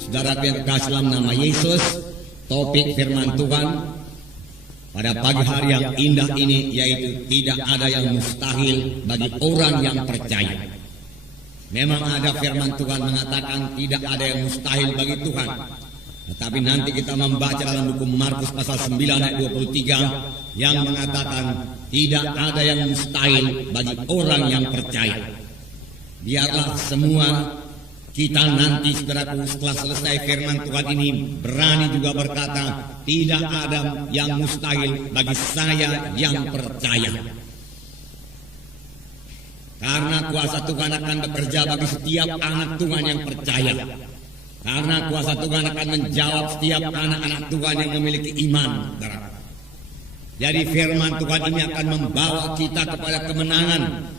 Saudara yang kasih dalam nama Yesus, topik firman Tuhan pada pagi hari yang indah ini yaitu tidak ada yang mustahil bagi orang yang percaya. Memang ada firman Tuhan mengatakan tidak ada yang mustahil bagi Tuhan. Tetapi nanti kita membaca dalam buku Markus pasal 9 ayat 23 yang mengatakan tidak ada yang mustahil bagi orang yang percaya. Biarlah semua kita nanti saudaraku setelah selesai firman Tuhan ini berani juga berkata tidak ada yang mustahil bagi saya yang percaya. Karena kuasa Tuhan akan bekerja bagi setiap anak Tuhan yang percaya. Karena kuasa Tuhan akan menjawab setiap anak-anak Tuhan yang memiliki iman. Jadi firman Tuhan ini akan membawa kita kepada kemenangan.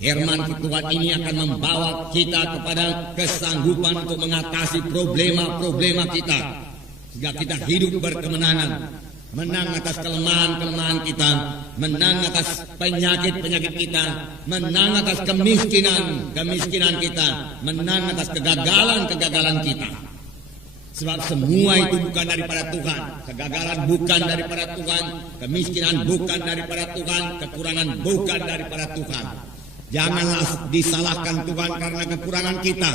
Firman Tuhan ini akan membawa kita kepada kesanggupan untuk mengatasi problema-problema kita. Sehingga kita hidup berkemenangan. Menang atas kelemahan-kelemahan kita. Menang atas penyakit-penyakit kita. Menang atas kemiskinan kita. Menang atas kegagalan-kegagalan kita. Sebab semua itu bukan daripada Tuhan. Kegagalan bukan daripada Tuhan. Kemiskinan bukan daripada Tuhan. Kekurangan bukan daripada Tuhan. Janganlah disalahkan Tuhan karena kekurangan kita.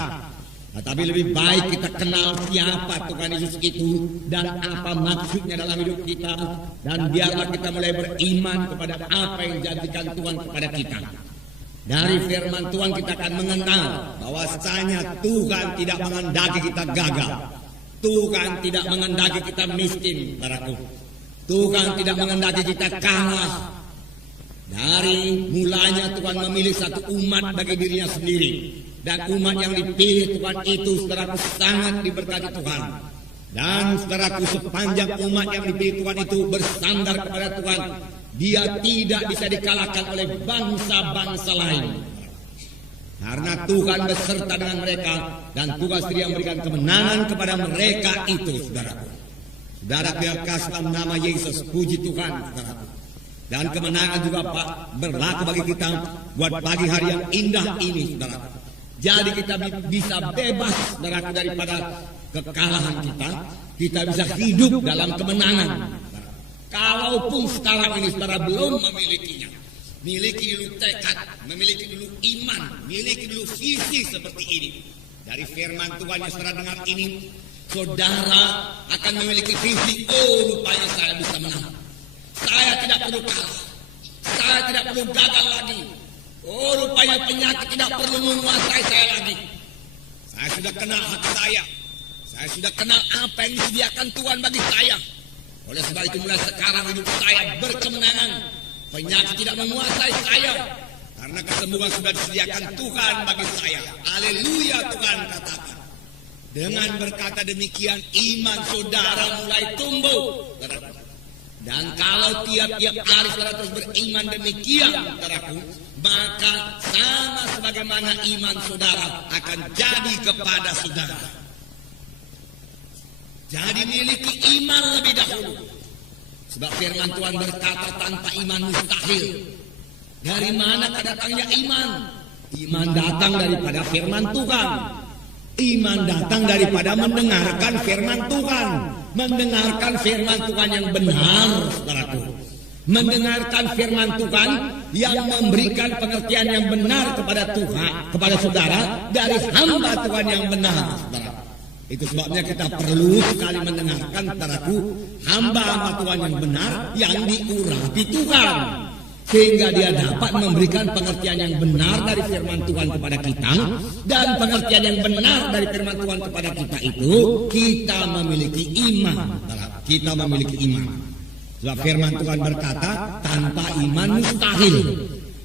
Tetapi lebih baik kita kenal siapa Tuhan Yesus itu dan apa maksudnya dalam hidup kita. Dan biarlah kita mulai beriman kepada apa yang dijanjikan Tuhan kepada kita. Dari firman Tuhan kita akan mengenal bahwasanya Tuhan tidak menghendaki kita gagal. Tuhan tidak menghendaki kita miskin, saudaraku. Tuhan tidak menghendaki kita kalah. Dari mulanya Tuhan memilih satu umat bagi dirinya sendiri. Dan umat yang dipilih Tuhan itu saudaraku sangat diberkati Tuhan. Dan saudaraku sepanjang umat yang dipilih Tuhan itu bersandar kepada Tuhan, dia tidak bisa dikalahkan oleh bangsa-bangsa lain. Karena Tuhan beserta dengan mereka dan Tuhan sendiri yang memberikan kemenangan kepada mereka itu, saudaraku. Saudara yang kasih dalam nama Yesus, puji Tuhan, saudaraku. Dan kemenangan juga berlaku bagi kita buat pagi hari yang indah ini, saudaraku. Jadi kita bisa bebas daripada kekalahan kita. Kita bisa hidup dalam kemenangan. Kalaupun sekarang ini saudara belum memilikinya. Miliki dulu tekad, memiliki dulu iman, miliki dulu visi seperti ini. Dari firman Tuhan yang saudara dengar ini, saudara akan memiliki visi. Oh, rupanya saya bisa menang. Saya tidak perlu kalah. Saya tidak perlu gagal lagi. Oh, rupanya penyakit tidak perlu menguasai saya lagi. Saya sudah kenal hati saya. Saya sudah kenal apa yang disediakan Tuhan bagi saya. Oleh sebab itu mulai sekarang hidup saya berkemenangan. Penyakit tidak menguasai saya. Karena kesembuhan sudah disediakan Tuhan bagi saya. Haleluya, Tuhan katakan. Dengan berkata demikian iman saudara mulai tumbuh. Dan kalau tiap-tiap hari saudara terus beriman demikian, saudaraku, maka sama sebagaimana iman saudara akan jadi kepada saudara. Jadi miliki iman lebih dahulu. Sebab firman Tuhan berkata tanpa iman mustahil. Dari mana datangnya iman? Iman datang daripada firman Tuhan. Iman datang daripada mendengarkan firman Tuhan. Mendengarkan firman Tuhan yang benar, saudaraku. Mendengarkan firman Tuhan yang memberikan pengertian yang benar kepada Tuhan, kepada saudara dari hamba Tuhan yang benar, saudara. Itu sebabnya kita perlu sekali mendengarkan, saudaraku, hamba-hamba Tuhan yang benar yang diurapi Tuhan. Sehingga dia dapat memberikan pengertian yang benar dari firman Tuhan kepada kita. Dan pengertian yang benar dari firman Tuhan kepada kita itu, kita memiliki iman. Kita memiliki iman. Sebab firman Tuhan berkata, tanpa iman mustahil.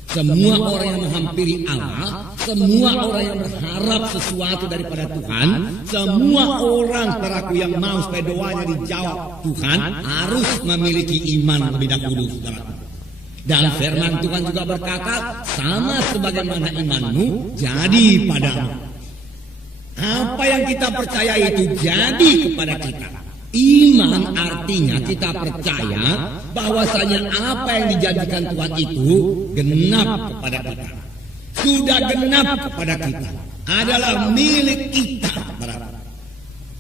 Semua orang yang menghampiri Allah, semua orang yang berharap sesuatu daripada Tuhan, semua orang peraku yang mau supaya doanya dijawab Tuhan, harus memiliki iman lebih dahulu, saudara. Dan firman Tuhan juga berkata, sama sebagaimana imanmu jadi padamu. Apa yang kita percaya itu jadi kepada kita. Iman artinya kita percaya bahwasanya apa yang dijanjikan Tuhan itu genap kepada kita. Sudah genap kepada kita. Adalah milik kita.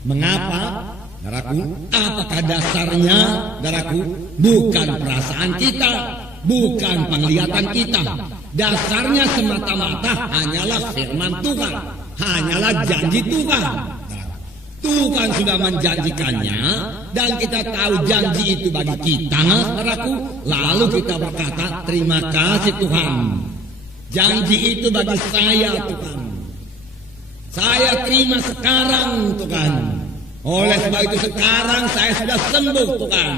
Mengapa? Saudaraku, apakah dasarnya? Saudaraku, bukan perasaan kita, bukan penglihatan kita. Dasarnya semata-mata hanyalah firman Tuhan, hanyalah janji Tuhan. Tuhan sudah menjanjikannya dan kita tahu janji itu bagi kita, saudaraku. Lalu kita berkata, terima kasih Tuhan. Janji itu bagi saya, Tuhan. Saya terima sekarang, Tuhan. Oleh sebab itu sekarang saya sudah sembuh, Tuhan.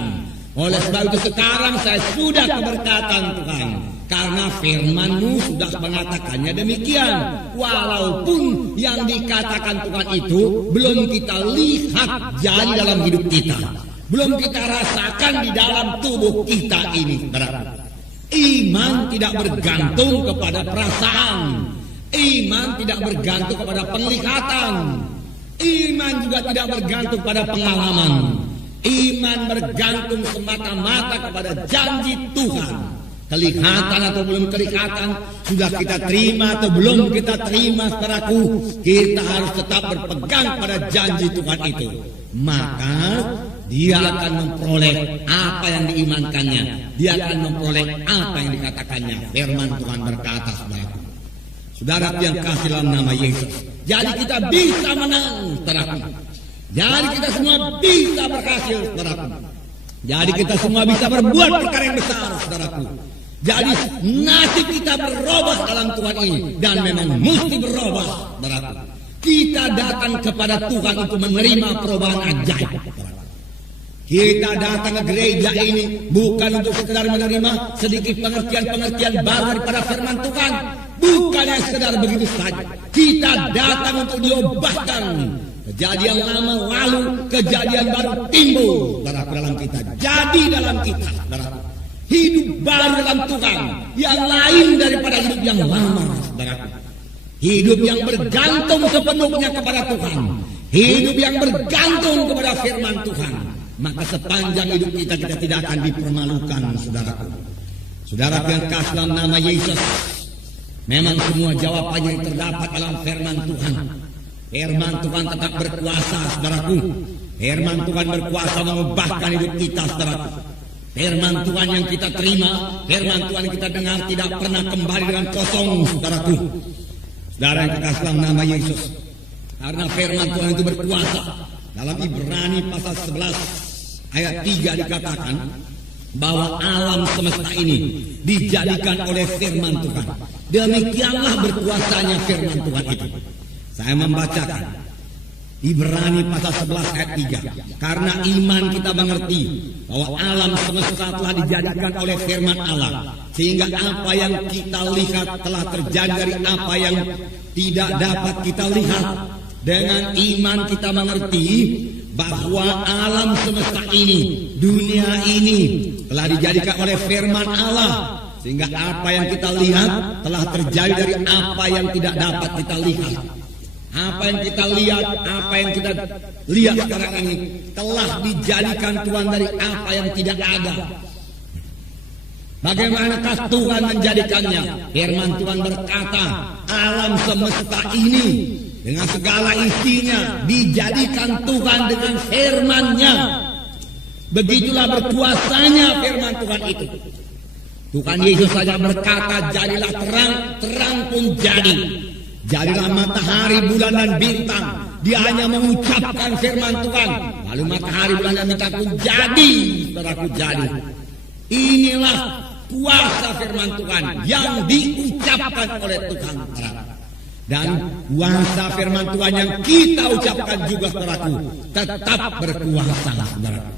Oleh sebab itu sekarang saya sudah keberkatan, Tuhan. Karena firman-Mu sudah mengatakannya demikian. Walaupun yang dikatakan Tuhan itu belum kita lihat jadi dalam hidup kita, belum kita rasakan di dalam tubuh kita ini. Iman tidak bergantung kepada perasaan. Iman tidak bergantung kepada penglihatan. Iman juga tidak bergantung pada pengalaman. Iman bergantung semata-mata kepada janji Tuhan. Kelihatan atau belum kelihatan, sudah kita terima atau belum kita terima, saudaraku, kita harus tetap berpegang pada janji Tuhan itu. Maka dia akan memperoleh apa yang diimankannya. Dia akan memperoleh apa yang dikatakannya. Firman Tuhan berkata, saudaraku, saudara yang kasih dalam nama Yesus, jadi kita bisa menang, saudaraku. Jadi kita semua bisa berhasil, saudaraku. Jadi kita semua bisa berbuat perkara yang besar, saudaraku. Jadi nasib kita berubah dalam Tuhan ini, dan memang mesti berubah, saudaraku. Kita datang kepada Tuhan untuk menerima perubahan ajaib. Kita datang ke gereja ini bukan untuk sekedar menerima sedikit pengertian-pengertian baru daripada firman Tuhan. Bukan yang sekedar begitu saja. Kita datang untuk diubahkan. Kejadian lama lalu, kejadian baru timbul, saudaraku, dalam kita. Jadi dalam kita, saudaraku, hidup baru dalam Tuhan yang lain daripada hidup yang lama, saudaraku. Hidup yang bergantung sepenuhnya kepada Tuhan. Hidup yang bergantung kepada firman Tuhan. Maka sepanjang hidup kita tidak akan dipermalukan, saudaraku. Saudaraku yang kasih dalam nama Yesus, memang semua jawabannya yang terdapat dalam firman Tuhan. Firman Tuhan tetap berkuasa, saudaraku. Firman Tuhan berkuasa mengubahkan hidup kita, saudaraku. Firman Tuhan yang kita terima, firman Tuhan yang kita dengar tidak pernah kembali dengan kosong, saudaraku. Saudara yang kekasih dalam nama Yesus, karena firman Tuhan itu berkuasa. Dalam Ibrani pasal 11 ayat 3 dikatakan bahwa alam semesta ini dijadikan oleh firman Tuhan. Demikianlah berkuasanya firman Tuhan itu. Saya membacakan Ibrani pasal 11 ayat 3. Karena iman kita mengerti bahwa alam semesta telah dijadikan oleh firman Allah, sehingga apa yang kita lihat telah terjadi dari apa yang tidak dapat kita lihat. Dengan iman kita mengerti bahwa alam semesta ini, dunia ini telah dijadikan oleh firman Allah, sehingga apa yang kita lihat telah terjadi dari apa yang tidak dapat kita lihat. Apa yang kita lihat, apa yang kita lihat sekarang ini telah dijadikan Tuhan dari apa yang tidak ada. Bagaimanakah Tuhan menjadikannya? Firman Tuhan berkata, alam semesta ini dengan segala isinya dijadikan Tuhan dengan firman-Nya. Begitulah berkuasanya firman Tuhan itu. Tuhan Yesus saja berkata, jadilah terang, terang pun jadi. Jadilah matahari, bulan dan bintang. Dia hanya mengucapkan firman Tuhan, lalu matahari, bulan dan bintang pun jadi. Saudaraku, jadi. Inilah kuasa firman Tuhan yang diucapkan oleh Tuhan. Dan kuasa firman Tuhan yang kita ucapkan juga, saudaraku, tetap berkuasa, saudaraku.